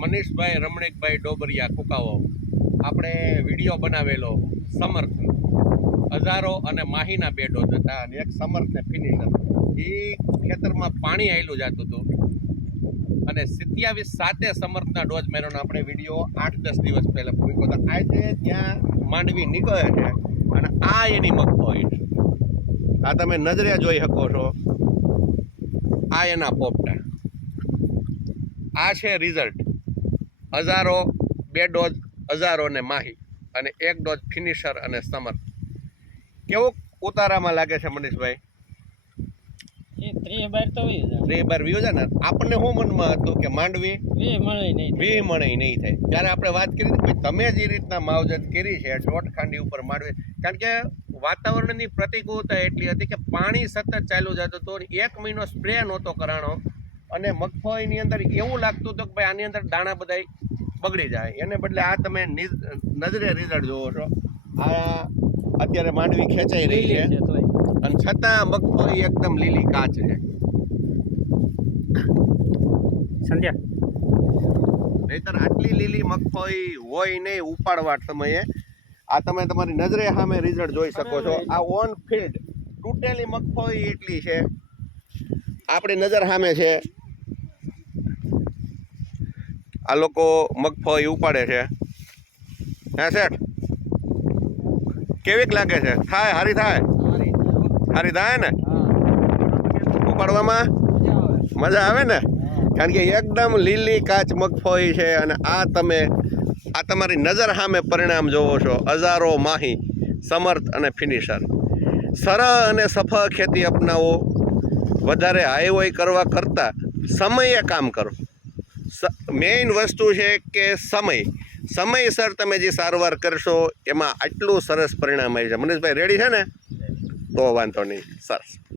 મનીષભાઈ રમણીકભાઈ ડોબરિયા કુકાવો આપણે વિડીયો બનાવેલો સમર્થ હજારો અને માહીના બે ડોઝ હતા અને એક સમર્થ ને ફિનિશર. એ ખેતરમાં પાણી આવેલું જતું હતું અને 27/7 સમર્થના ડોઝ મેળવવાનો આપણે વિડીયો 8-10 દિવસ પહેલા મૂક્યો હતો. આજે ત્યાં માંડવી નીકળે છે અને આ એની મગફળી છે. આ તમે નજરે જોઈ શકો છો. આ એના પોપટા. આ છે રિઝલ્ટ. હજારો, 2 ડોઝ હજારો ને માહી અને 1 ડોઝ ફિનિશર અને સમર્થ. કેવું ઉતારામાં લાગે છે મનીષભાઈ? 3 બાર વ્યૂ છે ને. આપણને શું મનમાં હતું કે માંડવી 20 મણ નહીં થાય. ત્યારે આપણે વાત કરી હતી તમે જે રીતના માવજત કરી છે દોઢ ખાંડી ઉપર માંડવી, કારણ કે વાતાવરણની પ્રતિકૂળતા એટલી હતી કે પાણી સતત ચાલુ જતું હતું. 1 મહિનો સ્પ્રે નહોતો કરાણો અને મગફળીની અંદર એવું લાગતું હતું કે ભાઈ આની અંદર દાણા બધા બગડી જાય. એને બદલે આ તમે નજરે રિઝલ્ટ જોવો છો. આ અત્યારે માંડવી ખેંચાઈ રહી છે અને છતાં મગફળી એકદમ લીલી કાચ છે. નહીતર આટલી લીલી મગફળી હોય નહીં ઉપાડવા સમયે. આ તમે તમારી નજરે સામે રિઝલ્ટ જોઈ શકો છો. આ ઓન ફિલ્ડ તૂટેલી મગફળી એટલી છે. આપણી નજર સામે છે. આ લોકો મગફળી ઉપાડે છે. હા શેઠ, કેવીક લાગે છે? થાય હારી થાય? હારી થાય ને? ઉપાડવામાં મજા આવે ને? કારણ કે એકદમ લીલી કાચ મગફળી છે અને આ તમારી નજર સામે પરિણામ જોવો છો. હજારો, માહી, સમર્થ અને ફિનિશર. સરળ અને સફળ ખેતી અપનાવો. વધારે હાઈવાઈ કરવા કરતાં સમયે કામ કરો. મેઇન વસ્તુ છે કે સમયસર તમે જે સારવાર કરશો એમાં આટલું સરસ પરિણામ આવી છે. મનીષભાઈ રેડી છે ને? તો વાંધો નહીં. સરસ.